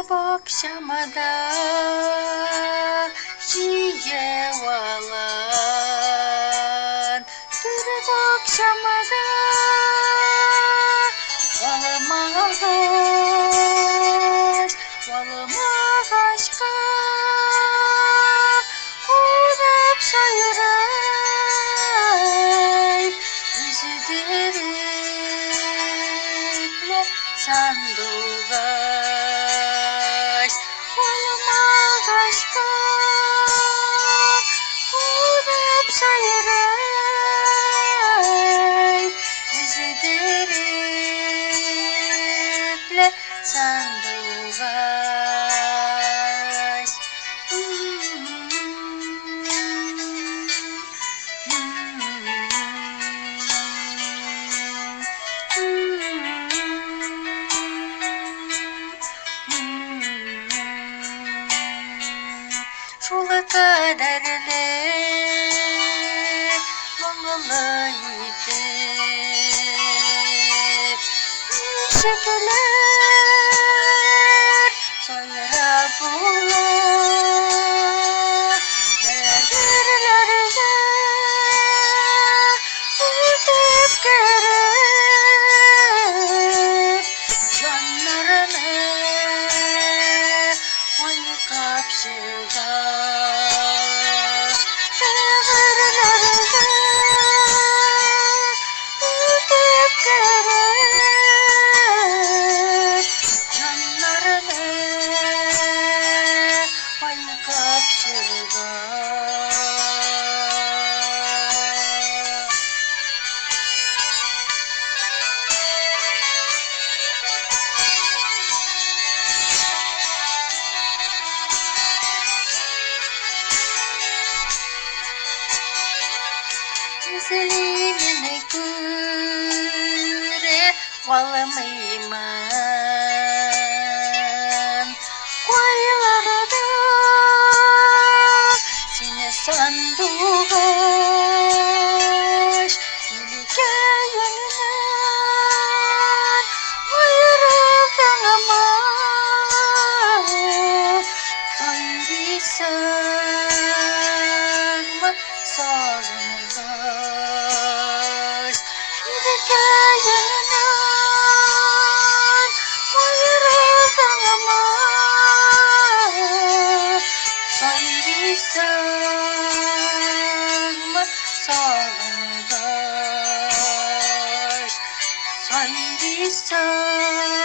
akşamada şiye valan Türk akşamada valamaş aşka Kurep sayıray Üzüdürükle Sandugaç Valamaş aşka Kurep sayıray Üzüdürükle Sandugaç Şula kaderle Mangala yitip Şekeler Sayıra bular Eğerlerle Uydip gerek Canlarını Aynı kapşıda Eğerlerle Uydip gerek Canlarını Aynı kapşıda Güzelimine göre vallamayman Koylarda sine Sandugaç İlike yönünden ayrıldın ama Ayrıysan mı sarılmaz İlike yönünden ayrıldın ama Ayrıysan mı sarılmaz Ayrıysan